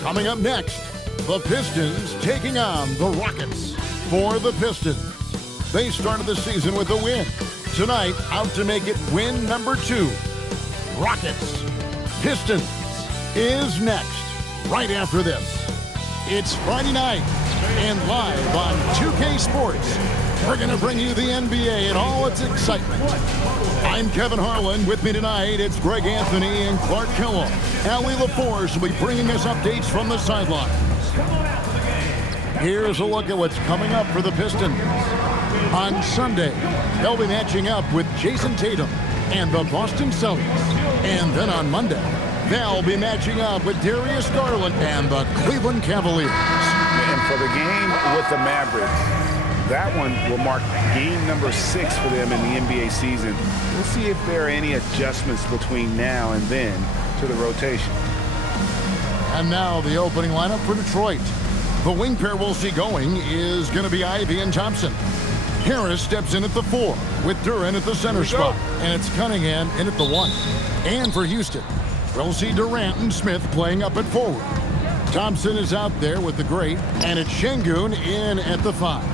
Coming up next, the Pistons taking on the Rockets. For the Pistons, they started the season with a win. Tonight, out to make it win number 2. Rockets. Pistons is next, right after this. It's Friday night, and live on 2K Sports, we're going to bring you the NBA and all its excitement. I'm Kevin Harlan. With me tonight, it's Greg Anthony and Clark Kellogg. Allie LaForce will be bringing us updates from the sideline. Here's a look at what's coming up for the Pistons. On Sunday, they'll be matching up with Jason Tatum and the Boston Celtics. And then on Monday, they'll be matching up with Darius Garland and the Cleveland Cavaliers. And for the game with the Mavericks, that one will mark game number 6 for them in the NBA season. We'll see if there are any adjustments between now and then to the rotation. And now the opening lineup for Detroit. The wing pair we'll see going is going to be Ivy and Thompson. Harris steps in at the 4 with Duren at the center spot. And it's Cunningham in at the 1. And for Houston, we'll see Durant and Smith playing up at forward. Thompson is out there with the great, and it's Şengün in at the 5.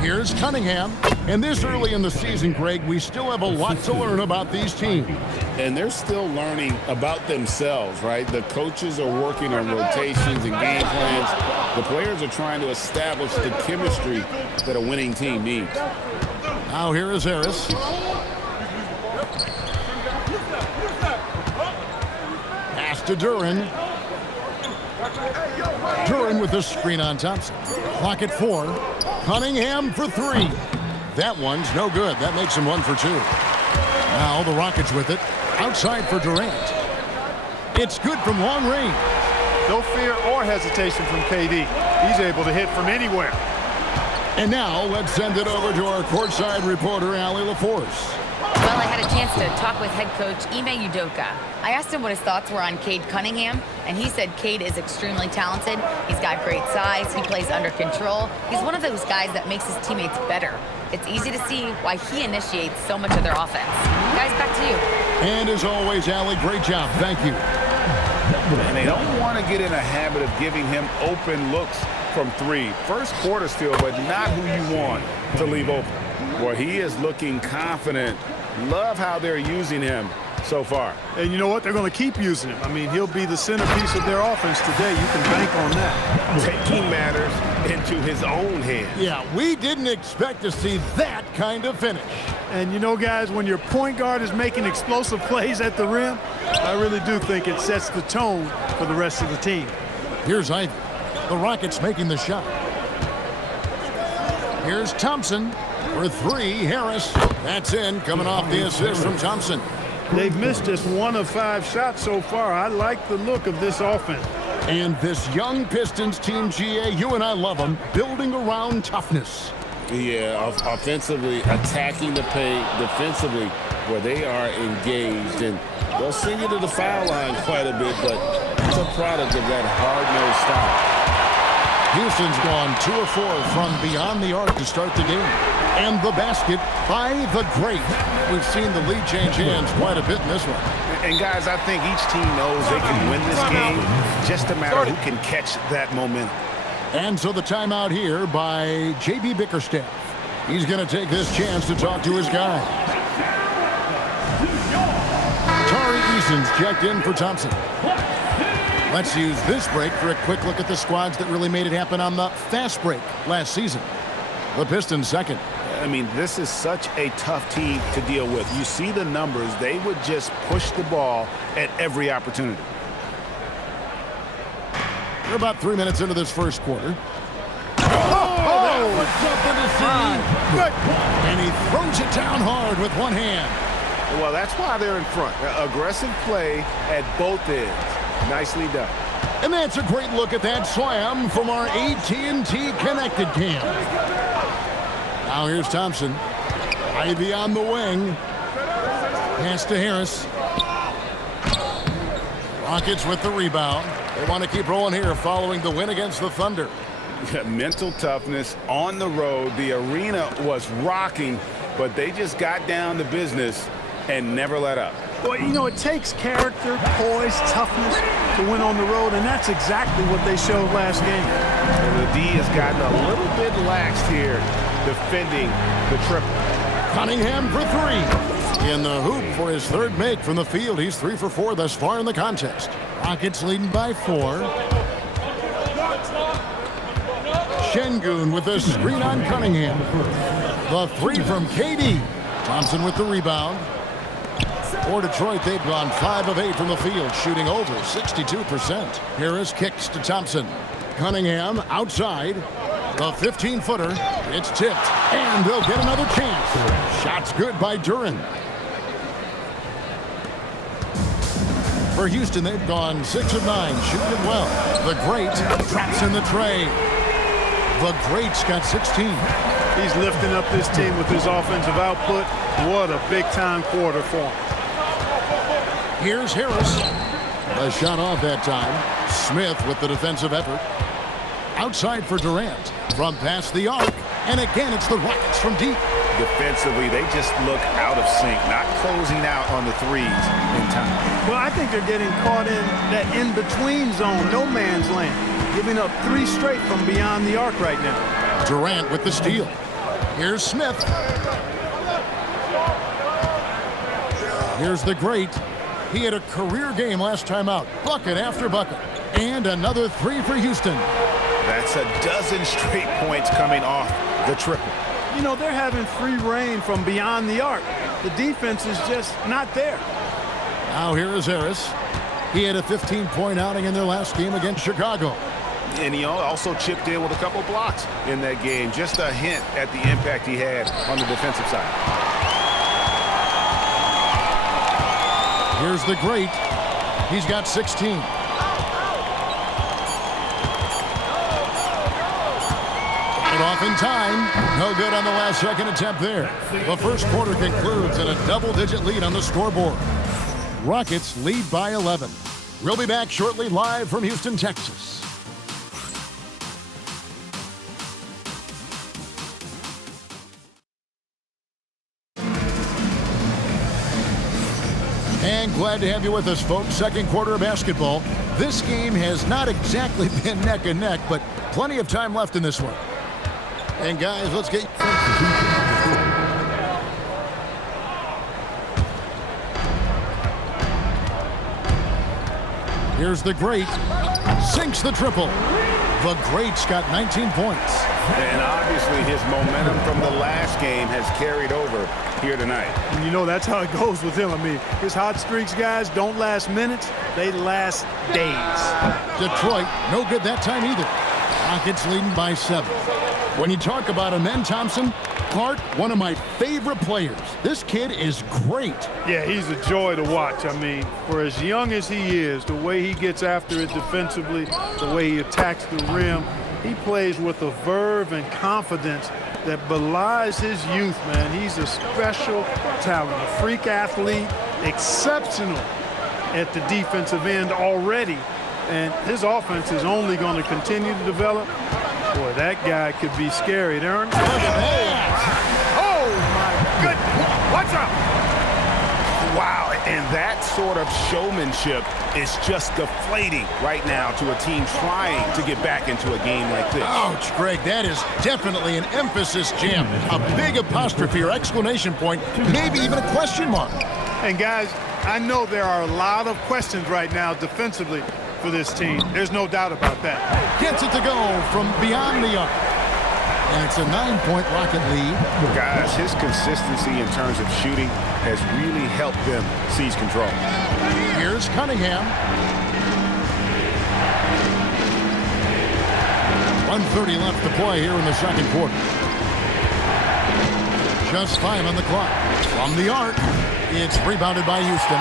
Here's Cunningham. And this early in the season, Greg, we still have a lot to learn about these teams. And they're still learning about themselves, right? The coaches are working on rotations and game plans. The players are trying to establish the chemistry that a winning team needs. Now here is Harris. Pass to Duren. Duren with the screen on Thompson. Clock at 4. Cunningham for 3. That one's no good. That makes him 1 for 2. Now the Rockets with it. Outside for Durant. It's good from long range. No fear or hesitation from KD. He's able to hit from anywhere. And now let's send it over to our courtside reporter, Allie LaForce. Well, I had a chance to talk with head coach Ime Udoka. I asked him what his thoughts were on Cade Cunningham, and he said Cade is extremely talented. He's got great size. He plays under control. He's one of those guys that makes his teammates better. It's easy to see why he initiates so much of their offense. Guys, back to you. And as always, Allie, great job. Thank you. And they don't want to get in a habit of giving him open looks from 3. First quarter still, but not who you want to leave open. Boy, he is looking confident. Love how they're using him so far. And you know what? They're going to keep using him. I mean, he'll be the centerpiece of their offense today. You can bank on that. Taking matters into his own hands. Yeah, we didn't expect to see that kind of finish. And you know, guys, when your point guard is making explosive plays at the rim, I really do think it sets the tone for the rest of the team. Here's Ivy. The Rockets making the shot. Here's Thompson for 3. Harris. That's in, coming off the assist from Thompson. They've missed just 1 of 5 shots so far. I like the look of this offense. And this young Pistons team, GA, you and I love them, building around toughness. Yeah, offensively, attacking the paint, defensively, where they are engaged. And they'll send you to the foul line quite a bit, but it's a product of that hard-nosed style. Houston's gone 2 of 4 from beyond the arc to start the game. And the basket by the great. We've seen the lead change hands quite a bit in this one. And guys, I think each team knows they can win this game. Just a matter who can catch that momentum. And so the timeout here by J.B. Bickerstaff. He's going to take this chance to talk to his guy. Tari Eason's checked in for Thompson. Let's use this break for a quick look at the squads that really made it happen on the fast break last season. The Pistons second. I mean, this is such a tough team to deal with. You see the numbers. They would just push the ball at every opportunity. We're about 3 minutes into this first quarter. That was something to see. And he throws it down hard with one hand. Well, that's why they're in front. Aggressive play at both ends. Nicely done. And that's a great look at that slam from our AT&T Connected Cam. Now here's Thompson. Ivy on the wing. Pass to Harris. Rockets with the rebound. They want to keep rolling here following the win against the Thunder. Mental toughness on the road. The arena was rocking, but they just got down to business and never let up. Well, you know, it takes character, poise, toughness to win on the road, and that's exactly what they showed last game. And the D has gotten a little bit laxed here defending the triple. Cunningham for three. In the hoop for his third make from the field. He's 3 for 4 thus far in the contest. Rockets leading by 4. Şengün with a screen on Cunningham. The three from KD. Thompson with the rebound. For Detroit, they've gone 5 of 8 from the field, shooting over 62%. Harris kicks to Thompson. Cunningham outside. The 15-footer. It's tipped, and they'll get another chance. Shots good by Duren. For Houston, they've gone 6 of 9, shooting it well. The Great drops in the tray. The Great's got 16. He's lifting up this team with his offensive output. What a big-time quarter for him. Here's Harris. A shot off that time. Smith with the defensive effort. Outside for Durant. From past the arc. And again, it's the Rockets from deep. Defensively, they just look out of sync, not closing out on the threes in time. Well, I think they're getting caught in that in-between zone, no man's land, giving up 3 straight from beyond the arc right now. Durant with the steal. Here's Smith. Here's the Great. He had a career game last time out. Bucket after bucket. And another 3 for Houston. That's a dozen straight points coming off the triple. You know, they're having free reign from beyond the arc. The defense is just not there. Now here is Harris. He had a 15-point outing in their last game against Chicago. And he also chipped in with a couple blocks in that game. Just a hint at the impact he had on the defensive side. Here's the Great. He's got 16. It off in time. No good on the last second attempt there. The first quarter concludes in a double-digit lead on the scoreboard. Rockets lead by 11. We'll be back shortly live from Houston, Texas. And glad to have you with us, folks. Second quarter of basketball. This game has not exactly been neck and neck, but plenty of time left in this one. And guys, let's get... Here's the Great. Sinks the triple. The Great's got 19 points. And obviously his momentum from the last game has carried over here tonight. And you know, that's how it goes with him. I mean, his hot streaks, guys, don't last minutes. They last days. Detroit, no good that time either. Rockets leading by 7. When you talk about him, then Thompson, Clark, one of my favorite players. This kid is great. Yeah, he's a joy to watch. I mean, for as young as he is, the way he gets after it defensively, the way he attacks the rim, he plays with a verve and confidence that belies his youth, man. He's a special talent, a freak athlete, exceptional at the defensive end already. And his offense is only going to continue to develop. Boy, that guy could be scary, Aaron. Look at that. Oh, my goodness. Watch out. Wow, and that sort of showmanship is just deflating right now to a team trying to get back into a game like this. Ouch, Greg, that is definitely an emphasis jam. A big apostrophe or exclamation point, maybe even a question mark. And guys, I know there are a lot of questions right now defensively for this team. There's no doubt about that. Gets it to go from beyond the arc. And it's a 9-point Rocket lead. Guys, his consistency in terms of shooting has really helped them seize control. Here's Cunningham. 1:30 left to play here in the second quarter. Just 5 on the clock. From the arc, it's rebounded by Houston.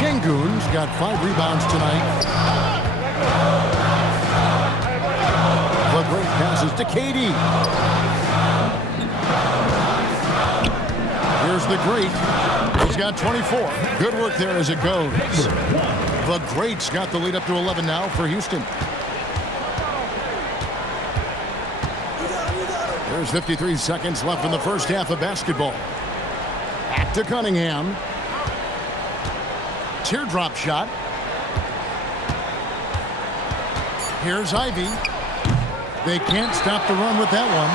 Şengün's got 5 rebounds tonight. The Great passes to KD. Here's the Great. He's got 24. Good work there as it goes. The Great's got the lead up to 11 now for Houston. There's 53 seconds left in the first half of basketball. Back to Cunningham. teardrop shot. Here's Ivy. They can't stop the run with that one.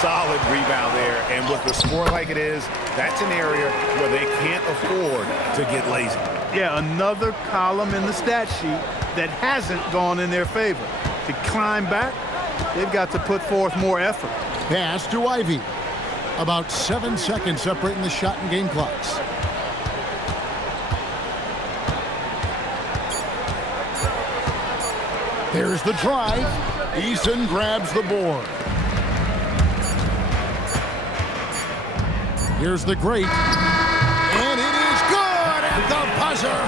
Solid rebound there, and with the score like it is, that's an area where they can't afford to get lazy. Yeah, another column in the stat sheet that hasn't gone in their favor. To climb back, they've got to put forth more effort. Pass to Ivy. About 7 seconds separating the shot and game clocks. There's the drive. Eason grabs the board. Here's the great. And it is good at the buzzer.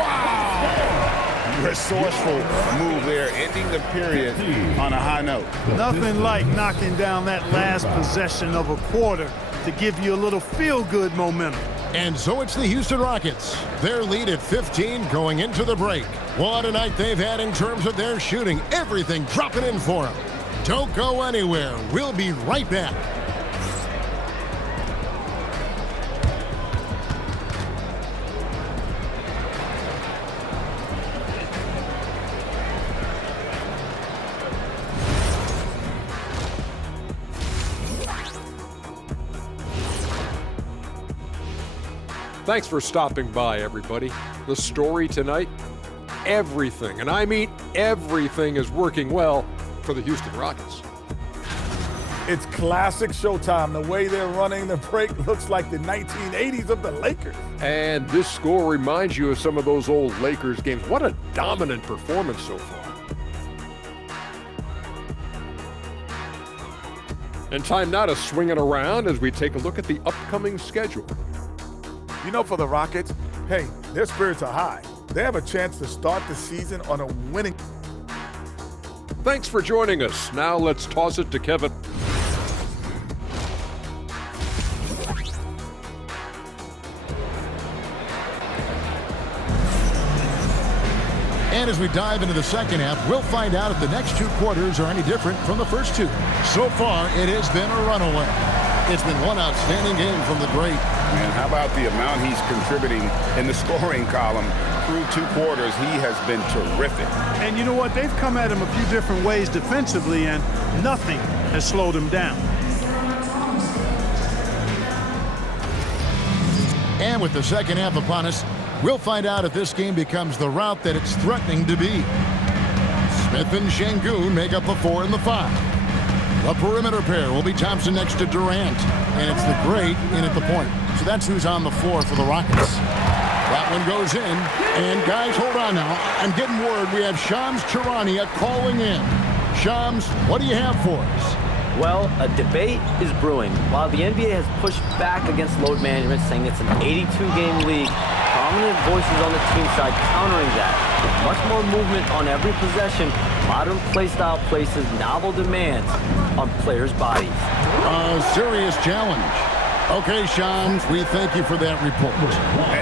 Wow! Resourceful move there, ending the period on a high note. Nothing like knocking down that last possession of a quarter to give you a little feel-good momentum. And so it's the Houston Rockets. Their lead at 15 going into the break. What a night they've had in terms of their shooting. Everything dropping in for them. Don't go anywhere. We'll be right back. Thanks for stopping by, everybody. The story tonight, everything, and I mean everything, is working well for the Houston Rockets. It's classic Showtime. The way they're running the break looks like the 1980s of the Lakers. And this score reminds you of some of those old Lakers games. What a dominant performance so far. And time now to swing it around as we take a look at the upcoming schedule. You know, for the Rockets, hey, their spirits are high. They have a chance to start the season on a winning. Thanks for joining us. Now let's toss it to Kevin. And as we dive into the second half, we'll find out if the next two quarters are any different from the first two. So far, it has been a runaway. It's been one outstanding game from the great. And how about the amount he's contributing in the scoring column through two quarters? He has been terrific. And you know what? They've come at him a few different ways defensively, and nothing has slowed him down. And with the second half upon us, we'll find out if this game becomes the route that it's threatening to be. Smith and Şengün make up the 4 and the 5. The perimeter pair will be Thompson next to Durant, and it's the great in at the point. So that's who's on the floor for the Rockets. That one goes in, and guys, hold on now. I'm getting word we have Shams Charania calling in. Shams, what do you have for us? Well, a debate is brewing. While the NBA has pushed back against load management, saying it's an 82-game league, prominent voices on the team side countering that. With much more movement on every possession, modern play style places novel demands on players' bodies. A serious challenge. Okay, Shams, we thank you for that report.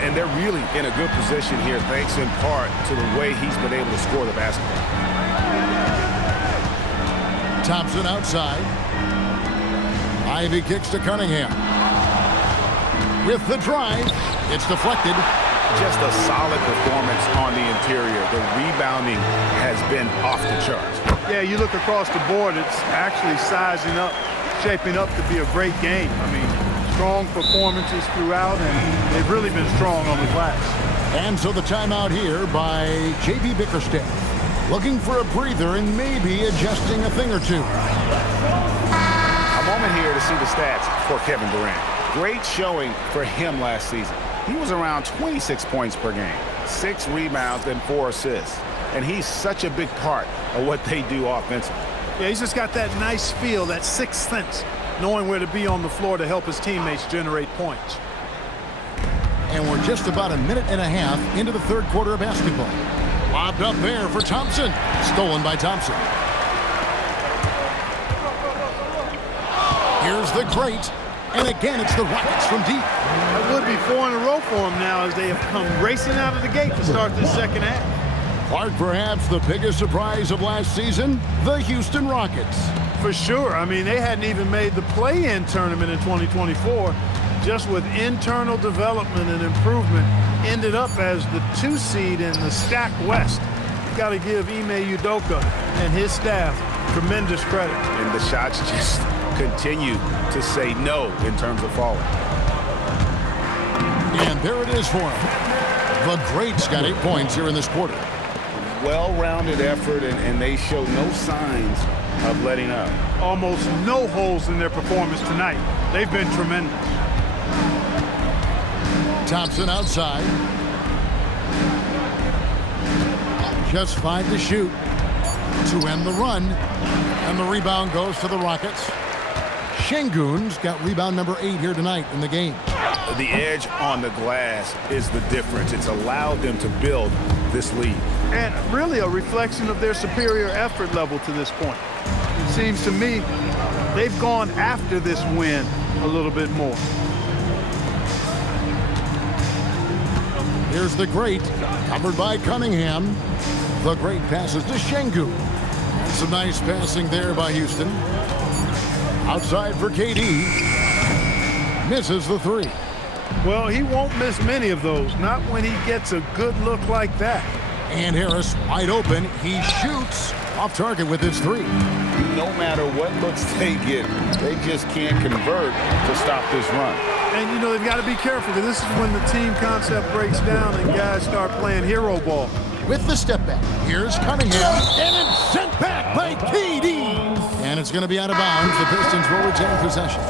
And they're really in a good position here, thanks in part to the way he's been able to score the basketball. Thompson outside. Ivy kicks to Cunningham. With the drive, it's deflected. Just a solid performance on the interior. The rebounding has been off the charts. Yeah, you look across the board, it's actually sizing up, shaping up to be a great game. I mean, strong performances throughout, and they've really been strong on the glass. And so the timeout here by J.B. Bickerstaff. Looking for a breather and maybe adjusting a thing or two. A moment here to see the stats for Kevin Durant. Great showing for him last season. He was around 26 points per game, 6 rebounds, and 4 assists. And he's such a big part of what they do offensively. Yeah, he's just got that nice feel, that sixth sense, knowing where to be on the floor to help his teammates generate points. And we're just about a minute and a half into the third quarter of basketball. Lobbed up there for Thompson. Stolen by Thompson. Here's the great. And again, it's the Rockets from deep. That would be 4 in a row for them now as they have come racing out of the gate to start this second half. Clark, perhaps the biggest surprise of last season, the Houston Rockets. For sure. I mean, they hadn't even made the play-in tournament in 2024. just with internal development and improvement, ended up as the 2 seed in the stacked West. You got to give Ime Udoka and his staff tremendous credit. And the shots just continue to say no in terms of falling. And there it is for him. The greats got 8 points here in this quarter. Well-rounded effort, and they show no signs of letting up. Almost no holes in their performance tonight. They've been tremendous. Thompson outside. Just 5 to shoot to end the run. And the rebound goes to the Rockets. Şengün's got rebound number 8 here tonight in the game. The edge on the glass is the difference. It's allowed them to build this lead. And really a reflection of their superior effort level to this point. It seems to me they've gone after this win a little bit more. Here's the great, covered by Cunningham. The great passes to Şengün. Some nice passing there by Houston. Outside for KD. Misses the 3. Well, he won't miss many of those, not when he gets a good look like that. And Harris wide open. He shoots off target with his 3. No matter what looks they get, they just can't convert to stop this run. And, you know, they've got to be careful because this is when the team concept breaks down and guys start playing hero ball. With the step back, here's Cunningham, and it's sent back by KD. And it's going to be out of bounds. The Pistons will retain possession.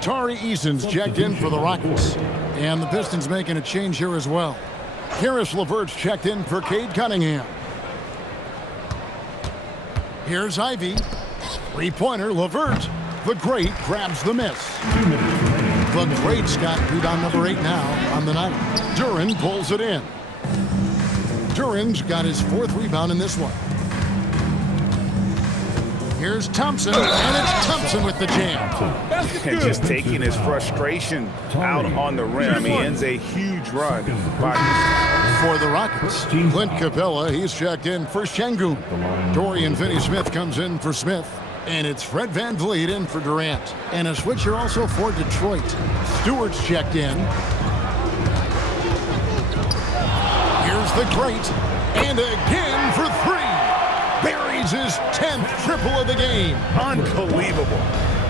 Tari Eason's checked in for the Rockets. And the Pistons making a change here as well. Karis LeVert's checked in for Cade Cunningham. Here's Ivy. 3-pointer, LeVert. The great grabs the miss. The great's got rebound number 8 now on the night. Duren pulls it in. Duren's got his 4th rebound in this one. Here's Thompson, and it's Thompson with the jam. And just taking his frustration out on the rim. He ends a huge run for the Rockets. Clint Capella, he's checked in for Şengün. Dorian Finney-Smith comes in for Smith. And it's Fred VanVleet in for Durant. And a switcher also for Detroit. Stewart's checked in. Here's the great. And again for 3. Buries his 10th triple of the game. Unbelievable.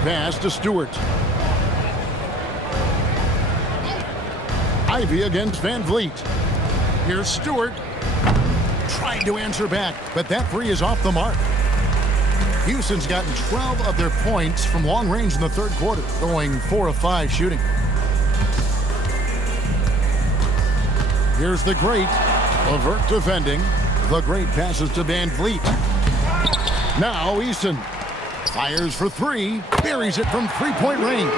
Pass to Stewart. Ivy against VanVleet. Here's Stewart. Tried to answer back, but that 3 is off the mark. Houston's gotten 12 of their points from long range in the 3rd quarter, going 4 of 5 shooting. Here's the great. LeVert defending. The great passes to VanVleet. Now Eason fires for 3. Buries it from 3-point range.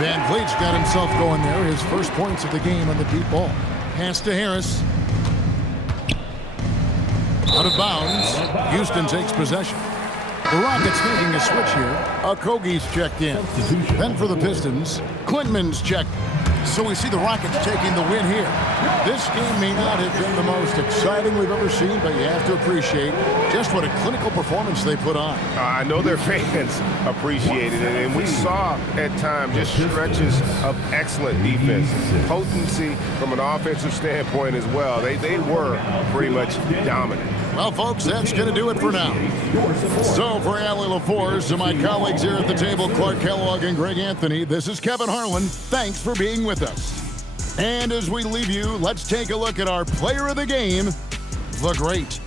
VanVleet's got himself going there. His first points of the game on the deep ball. Pass to Harris. Out of bounds. Houston takes possession. The Rockets making a switch here. Okogie's checked in. Then for the Pistons, Quinman's checked. So we see the Rockets taking the win here. This game may not have been the most exciting we've ever seen, but you have to appreciate just what a clinical performance they put on. I know their fans appreciated it, and we saw at times just stretches of excellent defense. Potency from an offensive standpoint as well. They were pretty much dominant. Well, folks, that's going to do it for now. So for Allie LaForce, to my colleagues here at the table, Clark Kellogg and Greg Anthony, this is Kevin Harlan. Thanks for being with us. And as we leave you, let's take a look at our player of the game, the great